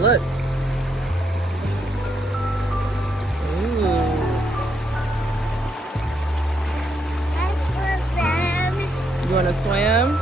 Look. Ooh. You want to swim?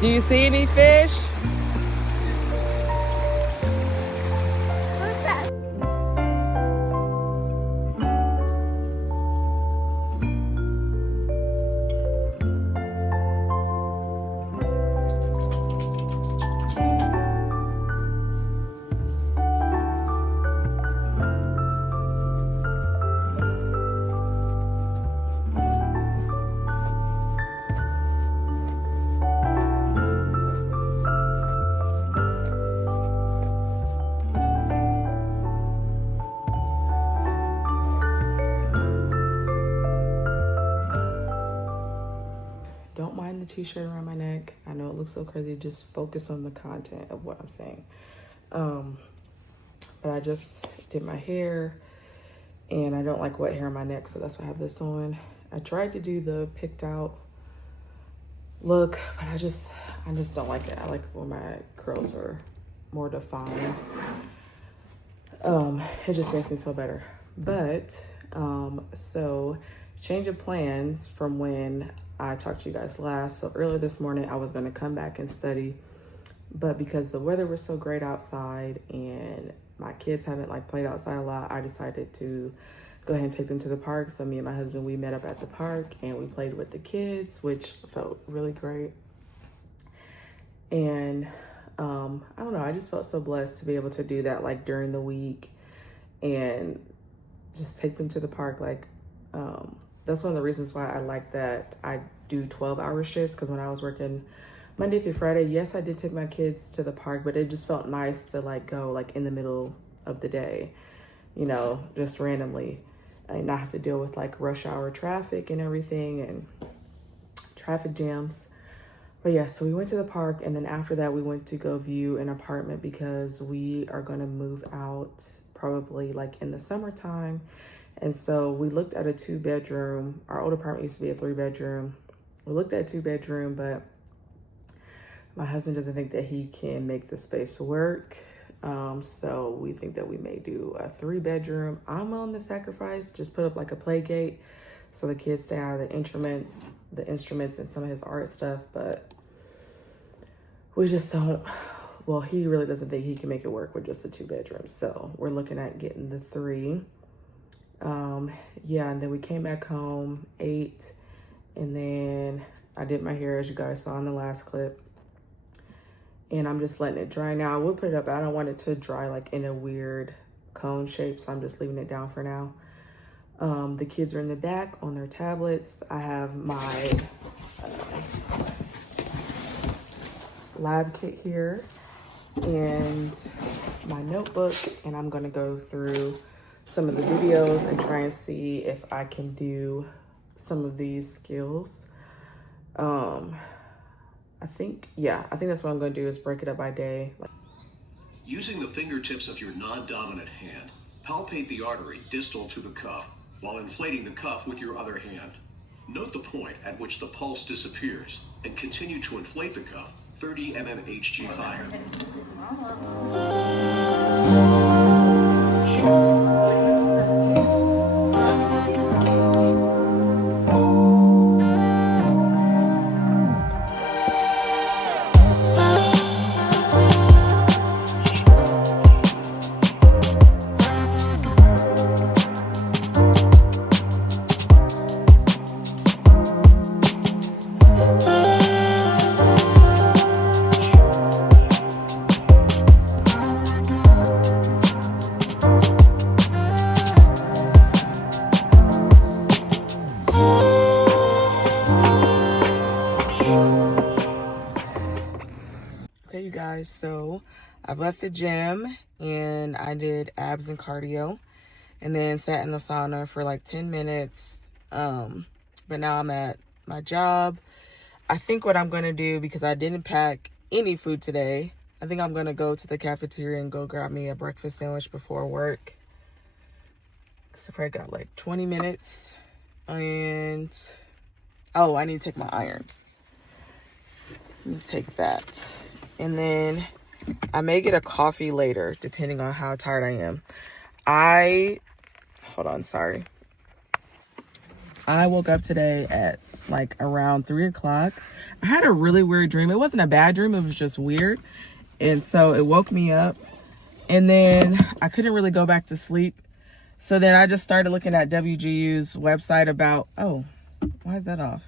Do you see any fish? Don't mind the t-shirt around my neck. I know it looks so crazy. Just focus on the content of what I'm saying. But I just did my hair and I don't like wet hair on my neck, so that's why I have this on. I tried to do the picked out look, but I just don't like it. I like when my curls are more defined. It just makes me feel better. But so change of plans from when I talked to you guys last. So earlier this morning, I was going to come back and study, but because the weather was so great outside and my kids haven't like played outside a lot, I decided to go ahead and take them to the park. So me and my husband, we met up at the park and we played with the kids, which felt really great. And I don't know, I just felt so blessed to be able to do that like during the week and just take them to the park. Like, that's one of the reasons why I like that I do 12-hour shifts, because when I was working Monday through Friday, yes, I did take my kids to the park, but it just felt nice to like go like in the middle of the day, you know, just randomly, and not have to deal with like rush hour traffic and everything and traffic jams. But yeah, so we went to the park, and then after that we went to go view an apartment because we are going to move out probably like in the summertime. And so we looked at a 2-bedroom. Our old apartment used to be a 3-bedroom. We looked at a 2-bedroom, but my husband doesn't think that he can make the space work. So we think that we may do a 3-bedroom. I'm willing to sacrifice, just put up like a play gate so the kids stay out of the instruments and some of his art stuff. But we just don't, well, he really doesn't think he can make it work with just the 2 bedrooms. So we're looking at getting the 3. Yeah, and then we came back home, ate, and then I did my hair, as you guys saw in the last clip. And I'm just letting it dry now. I will put it up, but I don't want it to dry like in a weird cone shape, so I'm just leaving it down for now. The kids are in the back on their tablets. I have my lab kit here and my notebook, and I'm gonna go through some of the videos and try and see if I can do some of these skills. I think that's what I'm gonna do, is break it up by day. Using the fingertips of your non-dominant hand, palpate the artery distal to the cuff while inflating the cuff with your other hand. Note the point at which the pulse disappears and continue to inflate the cuff 30 mmHg higher. Okay, you guys, so I've left the gym and I did abs and cardio and then sat in the sauna for like 10 minutes. But now I'm at my job. I think what I'm going to do, because I didn't pack any food today, I think I'm going to go to the cafeteria and go grab me a breakfast sandwich before work. So I got like 20 minutes. And oh, I need to take my iron. Let me take that. And then I may get a coffee later, depending on how tired I am. Hold on, sorry. I woke up today at like around 3 o'clock. I had a really weird dream. It wasn't a bad dream, it was just weird. And so it woke me up. And then I couldn't really go back to sleep. So then I just started looking at WGU's website about, oh, why is that off?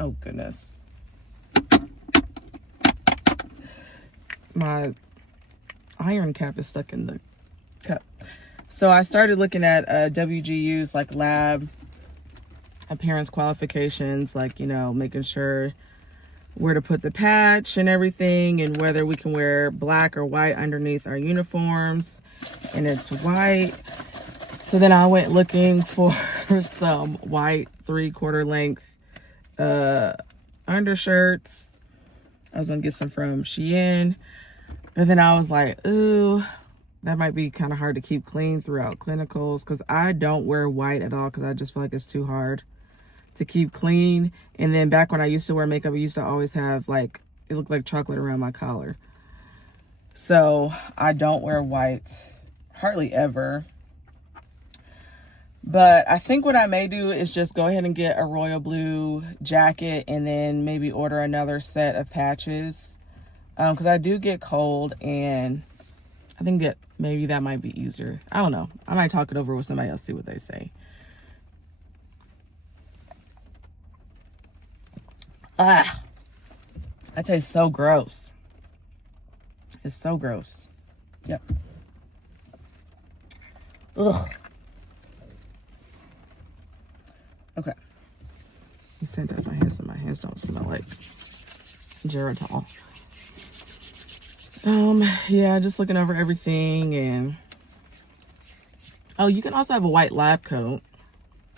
Oh, goodness. My iron cap is stuck in the cup. So I started looking at WGU's like lab appearance qualifications, like, you know, making sure where to put the patch and everything, and whether we can wear black or white underneath our uniforms. And it's white. So then I went looking for some white 3/4 length undershirts. I was gonna get some from Shein, but then I was like, ooh, that might be kind of hard to keep clean throughout clinicals, because I don't wear white at all because I just feel like it's too hard to keep clean. And then back when I used to wear makeup, I used to always have like, it looked like chocolate around my collar. So I don't wear white hardly ever. But I think what I may do is just go ahead and get a royal blue jacket and then maybe order another set of patches. Because I do get cold, and I think that maybe that might be easier. I don't know. I might talk it over with somebody else, see what they say. Ah, that tastes so gross. It's so gross. Yep. Ugh. Okay. Let me sanitize my hands so my hands don't smell like Geritol. Yeah, just looking over everything. And oh, you can also have a white lab coat,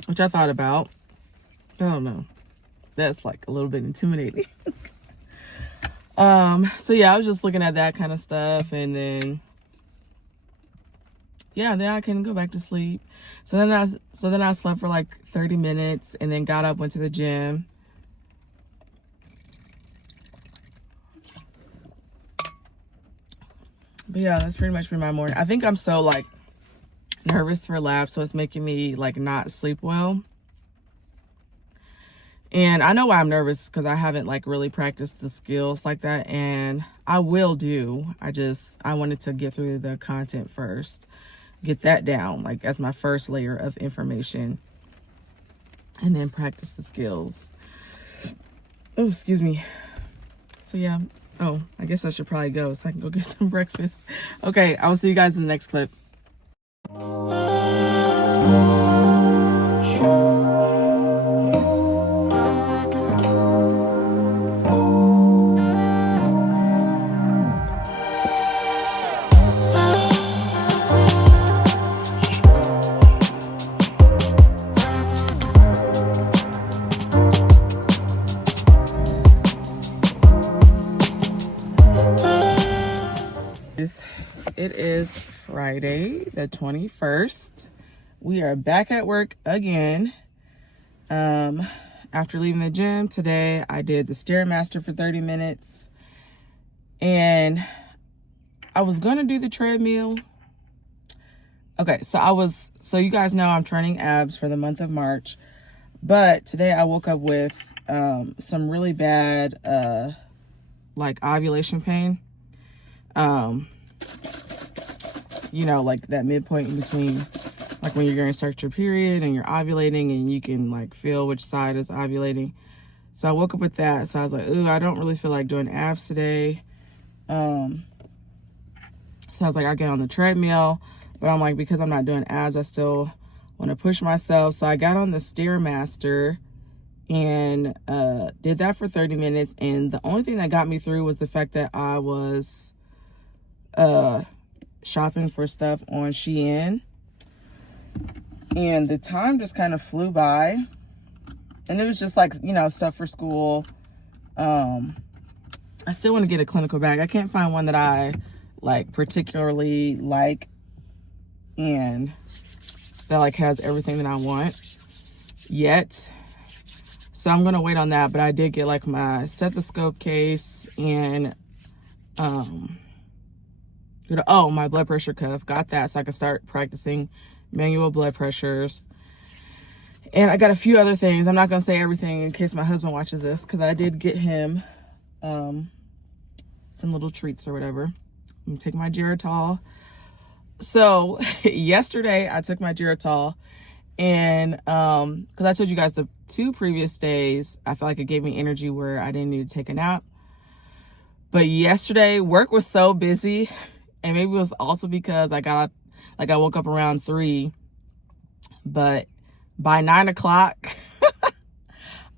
which I thought about. I don't know. That's like a little bit intimidating. So yeah, I was just looking at that kind of stuff, and then yeah, then I can go back to sleep. So then I slept for like 30 minutes and then got up, went to the gym. But yeah, that's pretty much been my morning. I think I'm so like nervous for labs, so it's making me like not sleep well. And I know why I'm nervous, because I haven't like really practiced the skills like that, and I will do. I wanted to get through the content first, get that down like as my first layer of information, and then practice the skills. Oh, excuse me. So yeah. Oh, I guess I should probably go so I can go get some breakfast. Okay, I will see you guys in the next clip. It is Friday the 21st. We are back at work again. After leaving the gym today, I did the Stairmaster for 30 minutes. And I was going to do the treadmill. Okay, so you guys know I'm training abs for the month of March. But today I woke up with some really bad like ovulation pain. You know, like that midpoint in between, like when you're going to start your period and you're ovulating, and you can like feel which side is ovulating. So I woke up with that. So I was like, ooh, I don't really feel like doing abs today. So I was like, I get on the treadmill, but I'm like, because I'm not doing abs, I still want to push myself. So I got on the Stairmaster and did that for 30 minutes. And the only thing that got me through was the fact that I was shopping for stuff on Shein, and the time just kind of flew by, and it was just like, you know, stuff for school. I still want to get a clinical bag. I can't find one that I like particularly like and that like has everything that I want yet. So I'm gonna wait on that, but I did get like my stethoscope case and my blood pressure cuff. Got that so I can start practicing manual blood pressures. And I got a few other things. I'm not gonna say everything in case my husband watches this, because I did get him some little treats or whatever. I'm gonna take my Geritol. So yesterday I took my Geritol, and because I told you guys the 2 previous days I felt like it gave me energy where I didn't need to take a nap. But yesterday work was so busy, and maybe it was also because I woke up around 3, but by 9 o'clock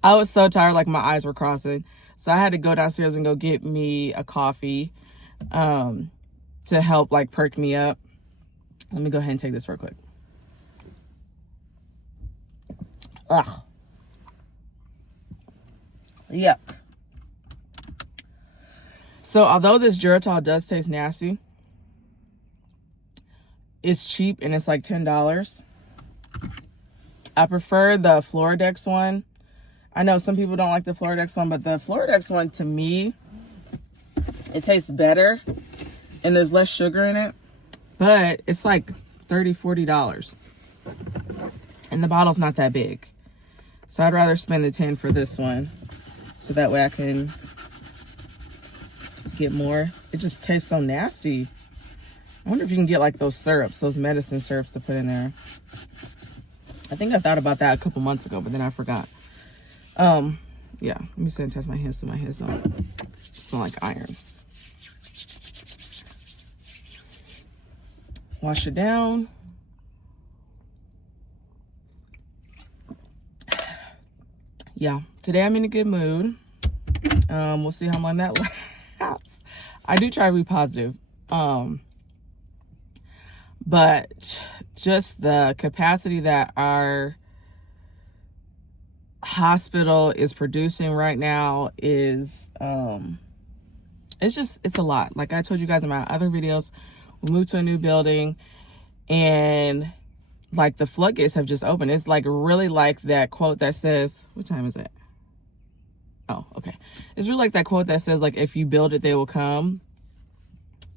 I was so tired, like my eyes were crossing. So I had to go downstairs and go get me a coffee to help like perk me up. Let me go ahead and take this real quick. Ugh. Yuck. So although this Geritol does taste nasty, it's cheap and it's like $10. I prefer the Floridex one. I know some people don't like the Floridex one, but the Floridex one, to me, it tastes better and there's less sugar in it, but it's like $30, $40 and the bottle's not that big. So I'd rather spend the 10 for this one, so that way I can get more. It just tastes so nasty. I wonder if you can get like those syrups, those medicine syrups to put in there. I think I thought about that a couple months ago, but then I forgot. Yeah, let me sanitize my hands so my hands don't smell like iron. Wash it down. Yeah, today I'm in a good mood. We'll see how long that lasts. I do try to be positive. But just the capacity that our hospital is producing right now is, it's a lot. Like I told you guys in my other videos, we moved to a new building and like the floodgates have just opened. It's like really like that quote that says, what time is it? Oh, okay. It's really like that quote that says, like, if you build it, they will come.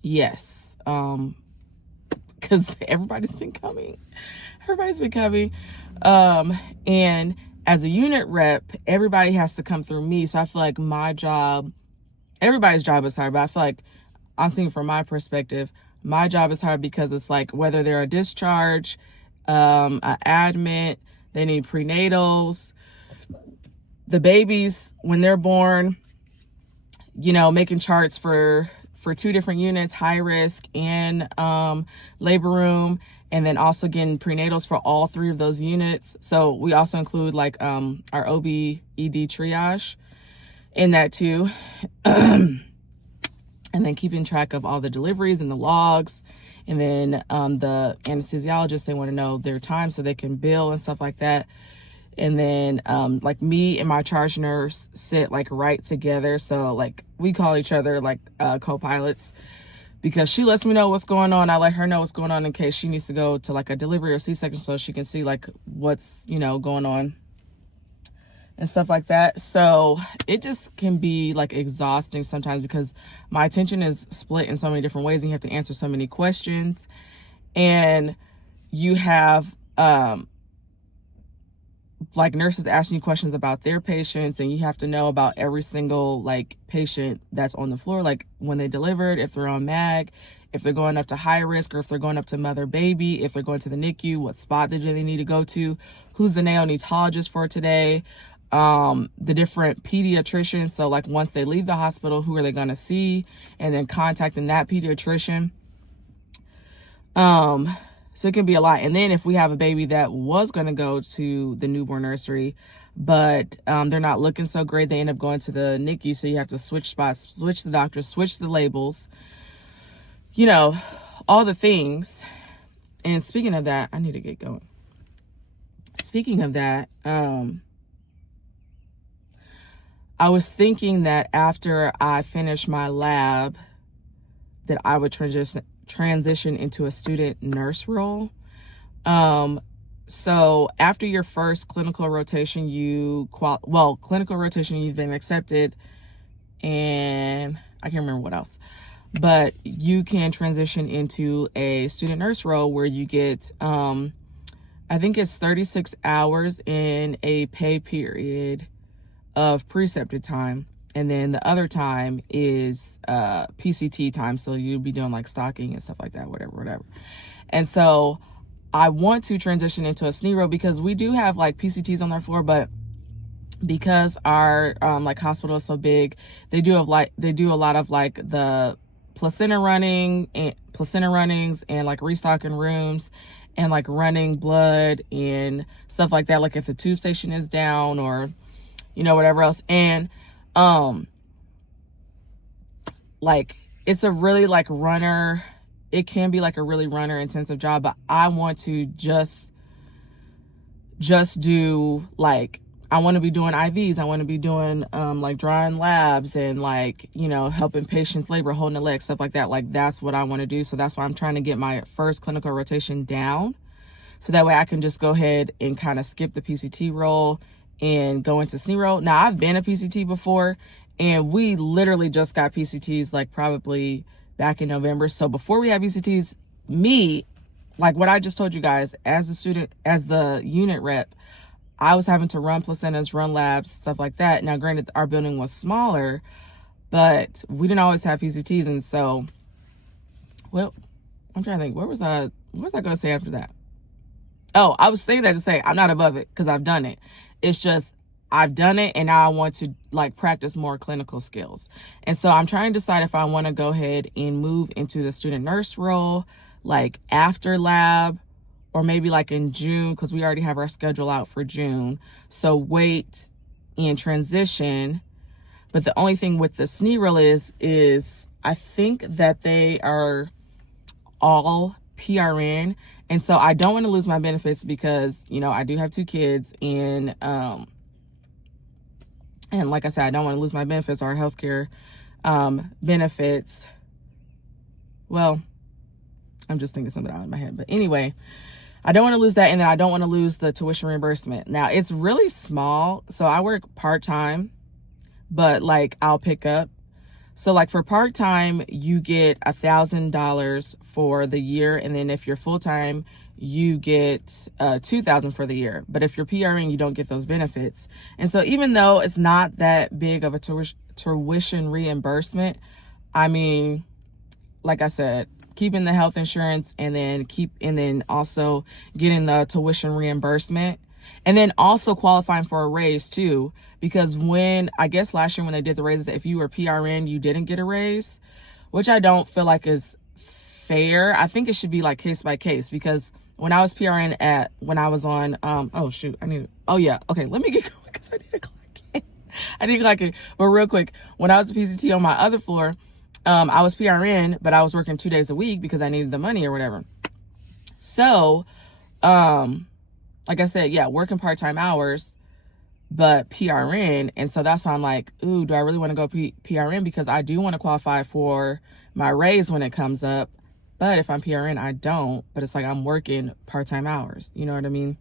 Yes. Because everybody's been coming. And as a unit rep, everybody has to come through me. So I feel like my job, everybody's job is hard, but I feel like I'm seeing from my perspective, my job is hard because it's like whether they're a discharge, an admit, they need prenatals, the babies when they're born, you know, making charts for 2 different units, high risk and labor room, and then also getting prenatals for all 3 of those units. So we also include like our OB/ED triage in that too. And then keeping track of all the deliveries and the logs. And then the anesthesiologists, they want to know their time so they can bill and stuff like that. And then like me and my charge nurse sit like right together. So like we call each other like co-pilots, because she lets me know what's going on. I let her know what's going on in case she needs to go to like a delivery or C-section, so she can see like what's, you know, going on and stuff like that. So it just can be like exhausting sometimes because my attention is split in so many different ways and you have to answer so many questions, and you have like nurses asking you questions about their patients, and you have to know about every single like patient that's on the floor, like when they delivered, if they're on MAG, if they're going up to high risk, or if they're going up to mother baby, if they're going to the NICU, what spot do they need to go to, who's the neonatologist for today, the different pediatricians. So like once they leave the hospital, who are they going to see, and then contacting that pediatrician. So it can be a lot. And then if we have a baby that was going to go to the newborn nursery, but they're not looking so great, they end up going to the NICU. So you have to switch spots, switch the doctors, switch the labels, you know, all the things. And speaking of that, I need to get going. Speaking of that, I was thinking that after I finish my lab, that I would transition into a student nurse role. So after your first clinical rotation, clinical rotation, you've been accepted, and I can't remember what else, but you can transition into a student nurse role where you get, I think it's 36 hours in a pay period of precepted time. And then the other time is PCT time. So you'll be doing like stocking and stuff like that, whatever. And so I want to transition into a SNI role because we do have like PCTs on our floor, but because our like hospital is so big, they do a lot of like the placenta runnings and like restocking rooms and like running blood and stuff like that. Like if the tube station is down or, you know, whatever else. And like it's a really like runner, it can be like a really runner intensive job, but I want to just do like, I want to be doing IVs. I want to be doing like drawing labs and like, you know, helping patients labor, holding the leg, stuff like that. Like that's what I want to do. So that's why I'm trying to get my first clinical rotation down. So that way I can just go ahead and kind of skip the PCT role and go into SNI role. Now I've been a PCT before and we literally just got PCTs like probably back in November. So before we had PCTs, me, like what I just told you guys, as a student, as the unit rep, I was having to run placentas, run labs, stuff like that. Now, granted, our building was smaller, but we didn't always have PCTs. And so, well, I'm trying to think, what was I going to say after that? Oh, I was saying that to say I'm not above it because I've done it. It's just I've done it and now I want to like practice more clinical skills. And so I'm trying to decide if I want to go ahead and move into the student nurse role, like after lab, or maybe like in June, because we already have our schedule out for June. So wait and transition. But the only thing with the SNI role is I think that they are all PRN. And so I don't want to lose my benefits because, you know, I do have 2 kids and like I said, I don't want to lose my benefits or healthcare benefits. Well, I'm just thinking something out in my head. But anyway, I don't want to lose that. And then I don't want to lose the tuition reimbursement. Now, it's really small. So I work part-time, but like I'll pick up. So like for part-time, you get $1,000 for the year. And then if you're full-time, you get $2,000 for the year. But if you're PRN, you don't get those benefits. And so even though it's not that big of a tuition reimbursement, I mean, like I said, keeping the health insurance and then also getting the tuition reimbursement and then also qualifying for a raise too. Because I guess last year when they did the raises, if you were PRN, you didn't get a raise, which I don't feel like is fair. I think it should be like case by case because when I was PRN when I was on, okay, let me get going because I need to clock in. But real quick, when I was a PCT on my other floor, I was PRN, but I was working 2 days a week because I needed the money or whatever. So, like I said, yeah, working part-time hours, but PRN. And so that's why I'm like, ooh, do I really want to go PRN? Because I do want to qualify for my raise when it comes up. But if I'm PRN, I don't. But it's like I'm working part-time hours. You know what I mean?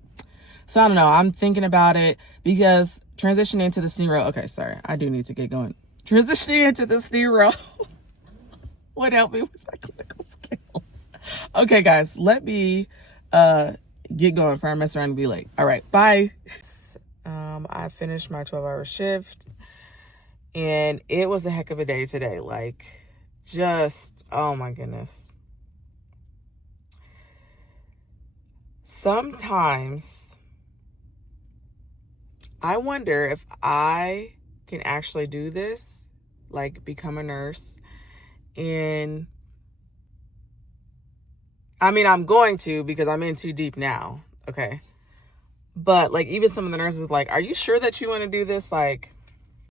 So I don't know. I'm thinking about it because transitioning into the SNI role. Okay, sorry. I do need to get going. Transitioning into the SNI role would help me with my clinical skills. Okay, guys, let me get going before I mess around and be late. All right, bye. I finished my 12-hour shift, and it was a heck of a day today. Like, just, oh my goodness. Sometimes I wonder if I can actually do this, like become a nurse. And I mean, I'm going to because I'm in too deep now. Okay. But like even some of the nurses like, are you sure that you want to do this? Like,